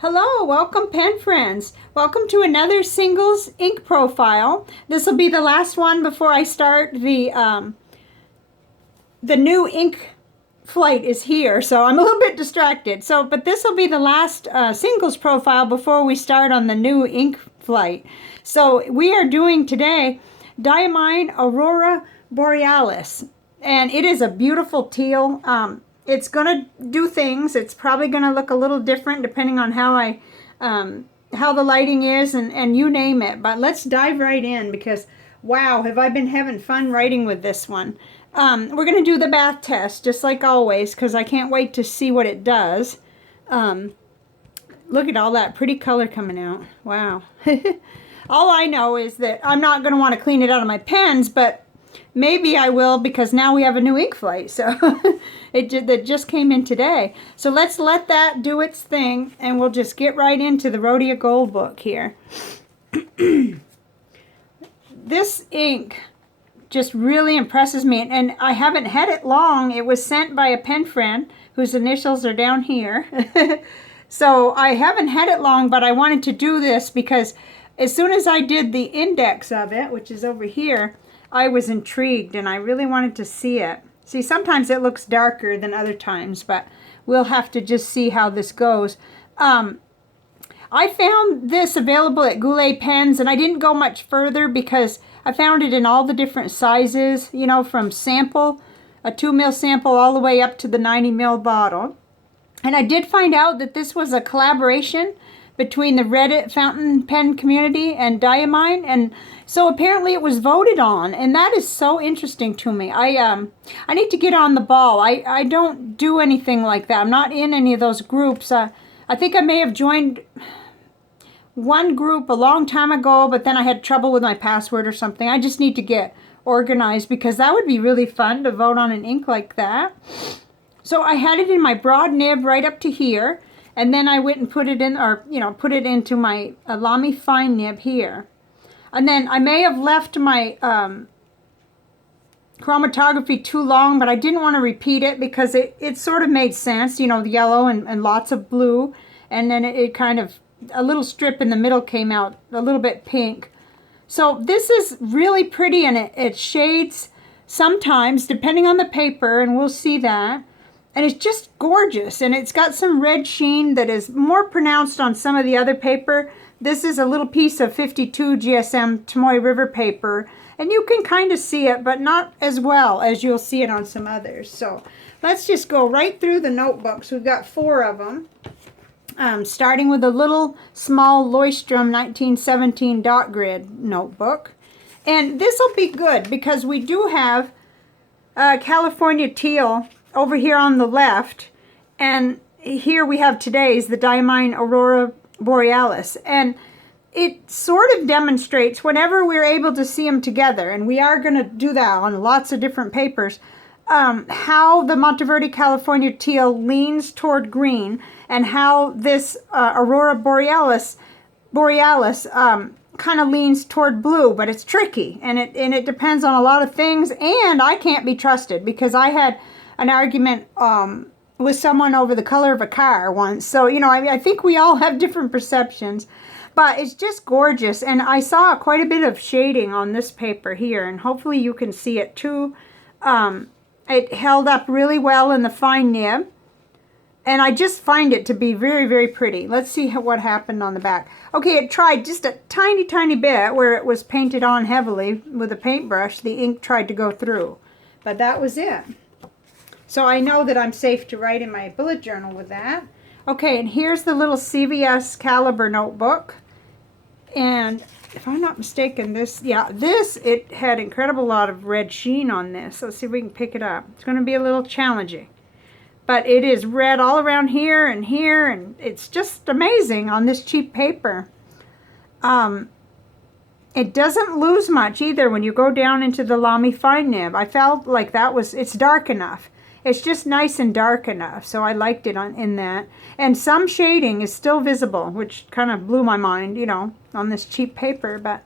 Hello, welcome pen friends. Welcome to another singles ink profile. This will be the last one before I start the new ink flight is here, so I'm a little bit distracted. But this will be the last singles profile before we start on the new ink flight. So we are doing today Diamine Aurora Borealis, and it is a beautiful teal. It's gonna do things. It's probably gonna look a little different depending on how how the lighting is and you name it. But let's dive right in because wow, have I been having fun writing with this one. We're gonna do the bath test just like always because I can't wait to see what it does. Look at all that pretty color coming out. Wow. All I know is that I'm not gonna want to clean it out of my pens, but maybe I will because now we have a new ink flight. So that just came in today. So let's let that do its thing and we'll just get right into the Rodya Gold book here. This ink just really impresses me, and I haven't had it long. It was sent by a pen friend whose initials are down here. So I haven't had it long, but I wanted to do this because as soon as I did the index of it, which is over here, I was intrigued and I really wanted to see it. See, sometimes it looks darker than other times, but we'll have to just see how this goes. I found this available at Goulet Pens, and I didn't go much further because I found it in all the different sizes, you know, from sample, a 2 ml sample, all the way up to the 90 ml bottle. And I did find out that this was a collaboration between the Reddit fountain pen community and Diamine, and so apparently it was voted on, and that is so interesting to me. I need to get on the ball. I don't do anything like that. I'm not in any of those groups. I think I may have joined one group a long time ago, but then I had trouble with my password or something. I just need to get organized because that would be really fun to vote on an ink like that. So I had it in my broad nib right up to here, and then I went and put it in, or put it into my Lamy fine nib here. And then I may have left my chromatography too long, but I didn't want to repeat it because it sort of made sense, you know, the yellow and lots of blue. And then it kind of, a little strip in the middle came out a little bit pink. So this is really pretty, and it shades sometimes depending on the paper, and we'll see that. And it's just gorgeous, and it's got some red sheen that is more pronounced on some of the other paper. This is a little piece of 52 GSM Tomoe River paper, and you can kind of see it, but not as well as you'll see it on some others. So let's just go right through the notebooks. We've got 4 of them, starting with a little small Leuchtturm 1917 dot grid notebook. And this will be good because we do have California Teal over here on the left, and here we have today's the Diamine Aurora Borealis, and it sort of demonstrates whenever we're able to see them together, and we are going to do that on lots of different papers, how the Monteverde California Teal leans toward green, and how this Aurora Borealis kind of leans toward blue, but it's tricky, and it depends on a lot of things, and I can't be trusted because I had an argument with someone over the color of a car once. So, you know, I think we all have different perceptions, but it's just gorgeous. And I saw quite a bit of shading on this paper here, and hopefully you can see it too. It held up really well in the fine nib, and I just find it to be very, very pretty. Let's see what happened on the back. Okay, it tried just a tiny, tiny bit where it was painted on heavily with a paintbrush. The ink tried to go through, but that was it. So I know that I'm safe to write in my bullet journal with that. Okay, and here's the little CVS caliber notebook. And if I'm not mistaken, it had incredible lot of red sheen on this. Let's see if we can pick it up. It's going to be a little challenging. But it is red all around here, and it's just amazing on this cheap paper. It doesn't lose much either when you go down into the Lamy fine nib. I felt like it's dark enough. It's just nice and dark enough, so I liked it in that. And some shading is still visible, which kind of blew my mind, you know, on this cheap paper. But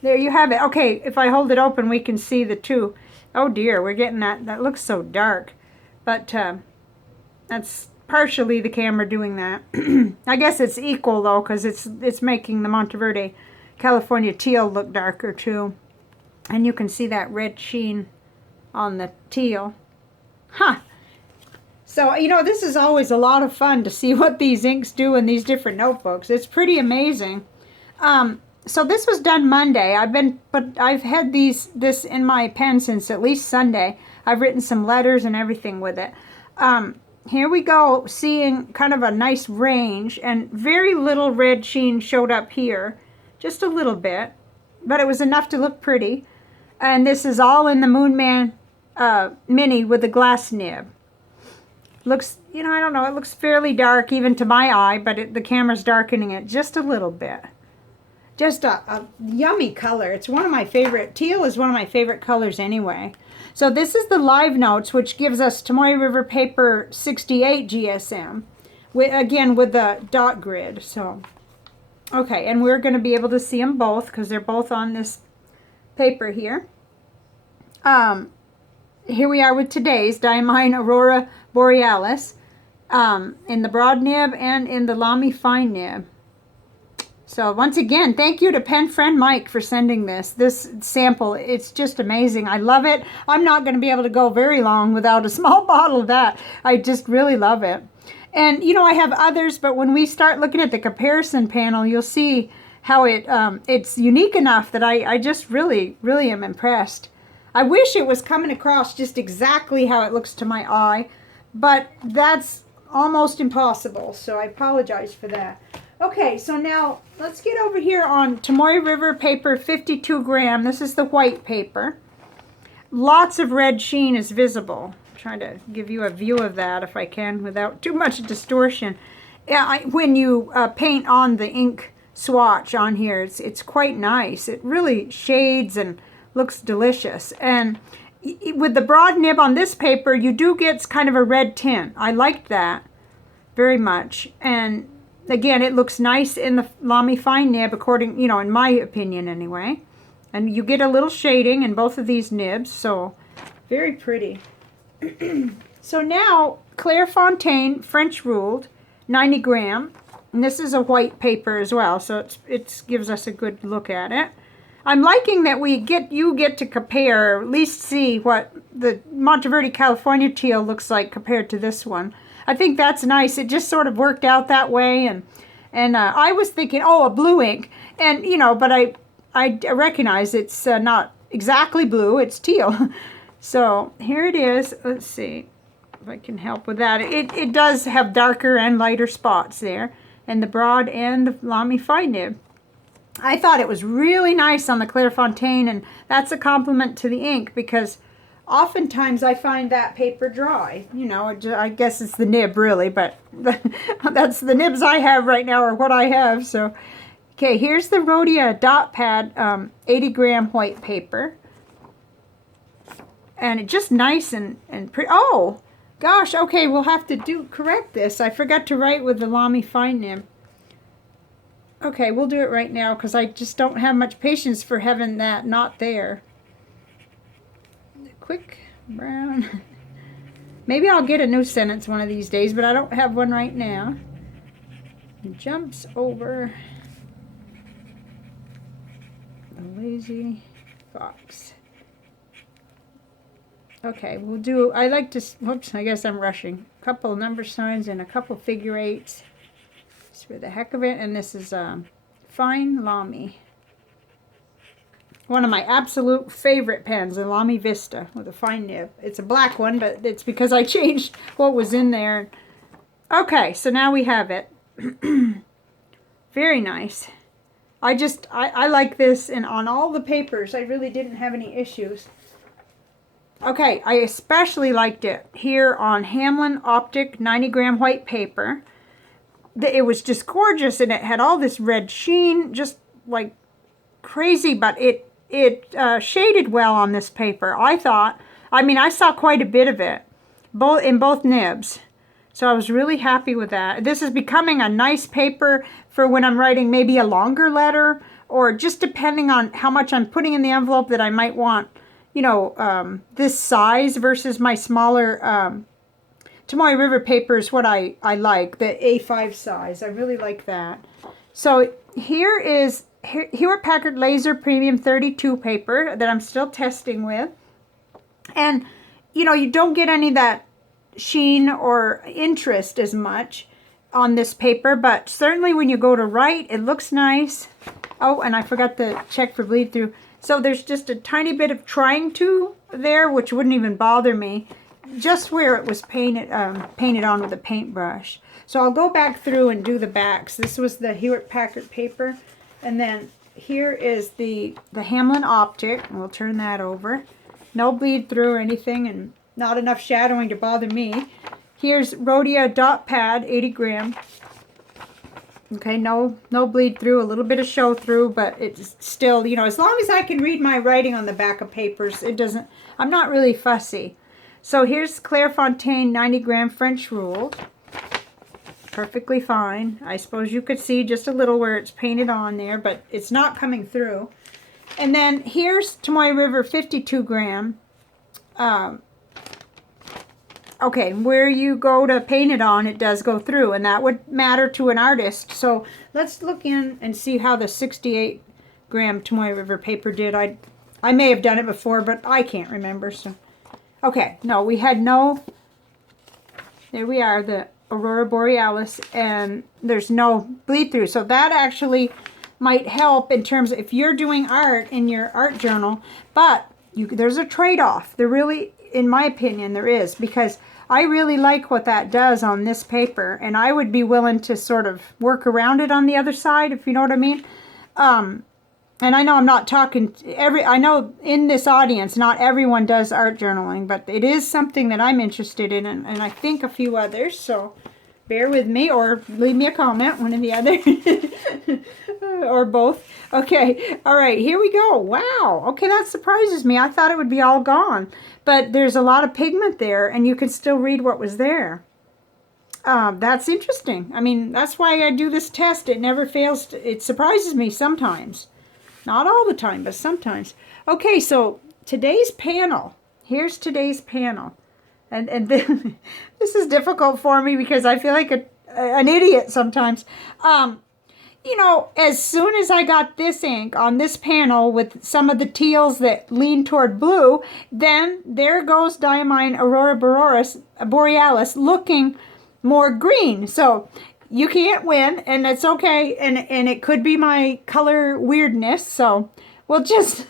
there you have it. Okay, if I hold it open, we can see the two. Oh dear, we're getting that. That looks so dark. But that's partially the camera doing that. I guess it's equal though, because it's making the Monteverde California teal look darker too. And you can see that red sheen on the teal. Huh. So, you know, this is always a lot of fun to see what these inks do in these different notebooks. It's pretty amazing. So this was done Monday. I've had this in my pen since at least Sunday. I've written some letters and everything with it. Here we go, seeing kind of a nice range, and very little red sheen showed up here. Just a little bit, but it was enough to look pretty. And this is all in the Moonman Mini with the glass nib. Looks, you know, I don't know, it looks fairly dark even to my eye, but the camera's darkening it just a little bit. Just a yummy color. It's one of my favorite. Teal is one of my favorite colors anyway. So this is the Live Notes, which gives us Tomoe River paper 68 GSM. Again, with the dot grid. So, okay, and we're going to be able to see them both because they're both on this paper here. Here we are with today's Diamine Aurora Borealis in the broad nib and in the Lamy fine nib. So once again, thank you to pen friend Mike for sending this sample. It's just amazing. I love it. I'm not going to be able to go very long without a small bottle of that. I just really love it. And you know, I have others, but when we start looking at the comparison panel, you'll see how it's unique enough that I just really am impressed. I wish it was coming across just exactly how it looks to my eye, but that's almost impossible, so I apologize for that. Okay, so now let's get over here on Tomoe River paper 52 gram. This is the white paper. Lots of red sheen is visible. I'm trying to give you a view of that if I can without too much distortion. Yeah, when you paint on the ink swatch on here, it's quite nice. It really shades and looks delicious. And with the broad nib on this paper, you do get kind of a red tint. I liked that very much. And again, it looks nice in the Lamy fine nib, according, you know, in my opinion anyway. And you get a little shading in both of these nibs, so very pretty. So now, Clairefontaine French ruled, 90 gram. And this is a white paper as well, so it gives us a good look at it. I'm liking that you get to compare, or at least see what the Monteverde California teal looks like compared to this one. I think that's nice. It just sort of worked out that way, and I was thinking, oh, a blue ink, and you know, but I recognize it's not exactly blue. It's teal. So here it is. Let's see if I can help with that. It does have darker and lighter spots there, and the broad and the Lamy fine nib. I thought it was really nice on the Clairefontaine, and that's a compliment to the ink because oftentimes I find that paper dry. You know, I guess it's the nib really, but that's the nibs I have right now, or what I have. So, okay, here's the Rodya dot pad 80 gram white paper. And it's just nice and pretty. Oh, gosh, okay, we'll have to correct this. I forgot to write with the Lamy fine nib. Okay, we'll do it right now because I just don't have much patience for having that not there. Quick brown. Maybe I'll get a new sentence one of these days, but I don't have one right now. Jumps over the lazy fox. Okay, we'll do, I like to, whoops, I guess I'm rushing. A couple number signs and a couple figure eights. Just for the heck of it. And this is Fine Lamy. One of my absolute favorite pens, the Lamy Vista with a fine nib. It's a black one, but it's because I changed what was in there. Okay, so now we have it. Very nice. I like this, and on all the papers, I really didn't have any issues. Okay, I especially liked it here on Hamlin Optic 90 gram white paper. It was just gorgeous, and it had all this red sheen, just like crazy, but it shaded well on this paper, I thought. I mean, I saw quite a bit of it, in both nibs. So I was really happy with that. This is becoming a nice paper for when I'm writing maybe a longer letter, or just depending on how much I'm putting in the envelope that I might want, you know, this size versus my smaller Tomoe River paper is what I like, the A5 size. I really like that. So here is Hewlett Packard Laser Premium 32 paper that I'm still testing with. And, you know, you don't get any of that sheen or interest as much on this paper, but certainly when you go to write, it looks nice. Oh, and I forgot to check for bleed through. So there's just a tiny bit of trying to there, which wouldn't even bother me, just where it was painted on with a paintbrush. So I'll go back through and do the backs. This was the Hewlett Packard paper, and then here is the Hamlin Optic. We'll turn that over. No bleed through or anything, and not enough shadowing to bother me. Here's Rodya dot pad, 80 gram. Okay, no bleed through, a little bit of show through, but it's still, you know, as long as I can read my writing on the back of papers, it doesn't, I'm not really fussy. So here's Clairefontaine 90 gram French ruled. Perfectly fine. I suppose you could see just a little where it's painted on there, but it's not coming through. And then here's Tomoe River 52 gram. Okay, where you go to paint it on, it does go through, and that would matter to an artist. So let's look in and see how the 68 gram Tomoe River paper did. I may have done it before, but I can't remember. So, okay, no, we had no, there we are, the Aurora Borealis, and there's no bleed through. So that actually might help in terms of if you're doing art in your art journal, but there's a trade-off. There really, in my opinion, there is, because I really like what that does on this paper, and I would be willing to sort of work around it on the other side, if you know what I mean. And I know I'm not talking I know in this audience not everyone does art journaling, but it is something that I'm interested in, and I think a few others, so bear with me or leave me a comment, one or the other. Or both. Okay, all right, here we go. Wow, okay, that surprises me. I thought it would be all gone, but there's a lot of pigment there, and you can still read what was there. That's interesting. I mean, that's why I do this test. It never fails it surprises me sometimes. Not all the time, but sometimes. Okay, so today's panel. Here's today's panel. And then, this is difficult for me because I feel like an idiot sometimes. You know, as soon as I got this ink on this panel with some of the teals that lean toward blue, then there goes Diamine Aurora Borealis looking more green. So you can't win, and it's okay, and it could be my color weirdness. So we'll just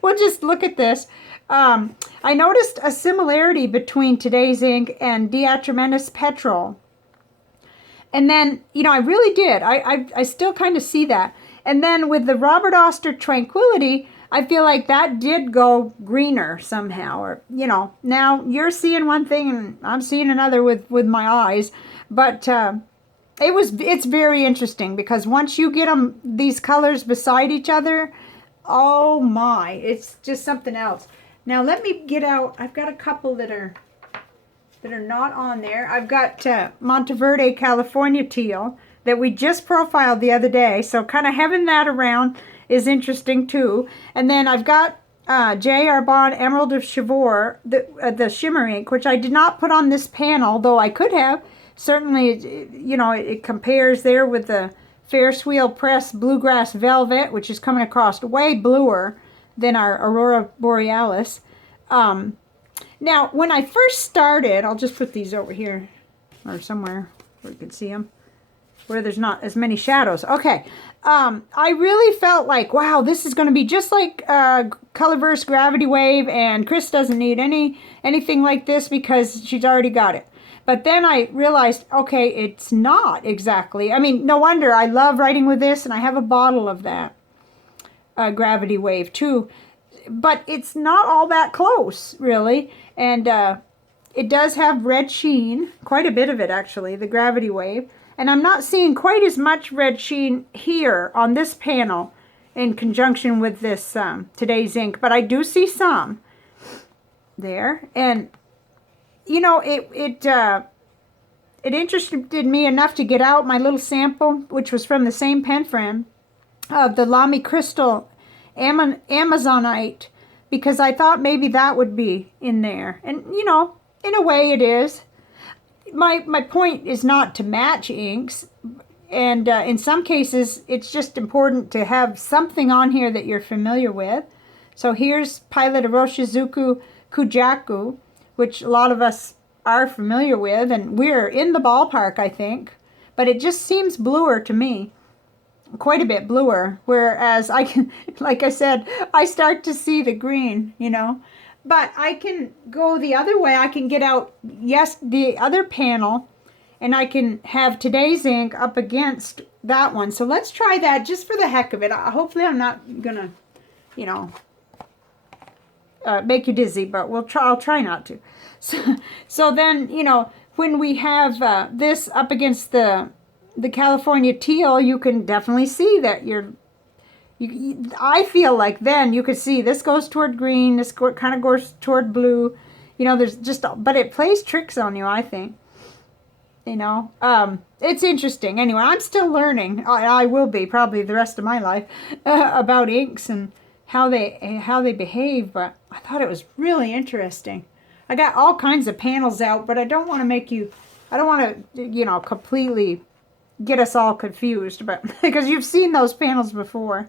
we'll just look at this. I noticed a similarity between today's ink and Diatramentis Petrol. And then, you know, I really did. I still kind of see that. And then with the Robert Oster Tranquility, I feel like that did go greener somehow. Or, you know, now you're seeing one thing and I'm seeing another with my eyes. But it's very interesting because once you get these colors beside each other, oh my, it's just something else. Now let me get out. I've got a couple that are not on there. I've got Monteverde, California teal that we just profiled the other day. So kind of having that around is interesting too. And then I've got J. Arbonne Emerald of Chivor, the shimmer ink, which I did not put on this panel, though I could have. Certainly, you know, it compares there with the Ferris Wheel Press Bluegrass Velvet, which is coming across way bluer than our Aurora Borealis. Now, when I first started, I'll just put these over here or somewhere where you can see them, where there's not as many shadows. Okay, I really felt like, wow, this is going to be just like Colorverse Gravity Wave, and Chris doesn't need anything like this because she's already got it. But then I realized, okay, it's not exactly. I mean, no wonder. I love writing with this, and I have a bottle of that Gravity Wave too. But it's not all that close, really. And it does have red sheen, quite a bit of it actually, the Gravity Wave. And I'm not seeing quite as much red sheen here on this panel in conjunction with this today's ink. But I do see some there. And, you know, it interested me enough to get out my little sample, which was from the same pen friend, of the Lamy Crystal Amazonite, because I thought maybe that would be in there. And, you know, in a way it is. my point is not to match inks. And in some cases, it's just important to have something on here that you're familiar with. So here's Pilot Iroshizuku Kujaku, which a lot of us are familiar with, and we're in the ballpark, I think. But it just seems bluer to me, quite a bit bluer. Whereas I can, like I said, I start to see the green, you know. But I can go the other way. I can get out, yes, the other panel, and I can have today's ink up against that one. So let's try that just for the heck of it. Hopefully I'm not gonna, you know, make you dizzy, but I'll try not to. So then, you know, when we have this up against the California Teal, you can definitely see that I feel like then you could see this goes toward green, this kind of goes toward blue. You know, there's just, but it plays tricks on you, I think. You know, it's interesting. Anyway, I'm still learning. I will be probably the rest of my life about inks and how they behave. But I thought it was really interesting. I got all kinds of panels out, but I don't want to make you. I don't want to, you know, completely get us all confused. But because you've seen those panels before.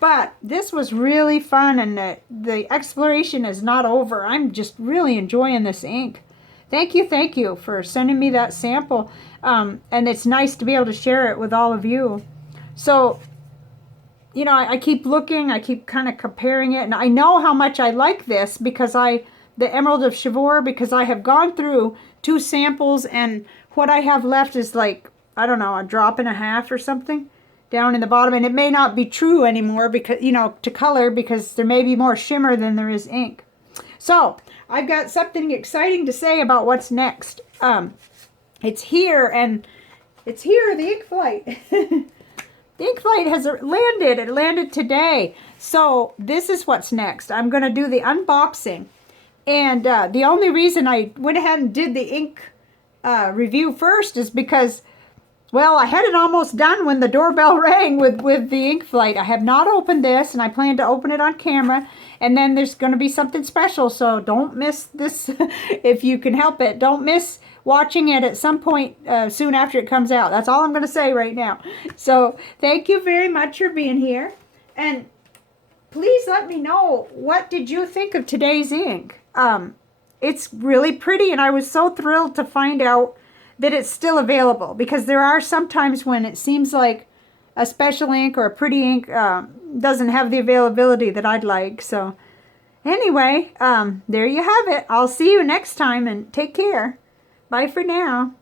But this was really fun, and the exploration is not over. I'm just really enjoying this ink. Thank you for sending me that sample. And it's nice to be able to share it with all of you. So, you know, I keep looking, I keep kind of comparing it, and I know how much I like this because the Emerald of Chivor, because I have gone through 2 samples, and what I have left is like, I don't know, a drop and a half or something down in the bottom. And it may not be true anymore because, you know, to color, because there may be more shimmer than there is ink. So I've got something exciting to say about what's next. It's here, and it's here, the ink flight. The ink flight has landed. It landed today. So this is what's next. I'm going to do the unboxing. And the only reason I went ahead and did the ink review first is because, well, I had it almost done when the doorbell rang with the ink flight. I have not opened this, and I plan to open it on camera. And then there's going to be something special, so don't miss this if you can help it. Don't miss watching it at some point soon after it comes out. That's all I'm going to say right now. So thank you very much for being here. And please let me know, what did you think of today's ink? It's really pretty, and I was so thrilled to find out that it's still available, because there are some times when it seems like a special ink or a pretty ink doesn't have the availability that I'd like. So anyway, there you have it. I'll see you next time, and take care. Bye for now.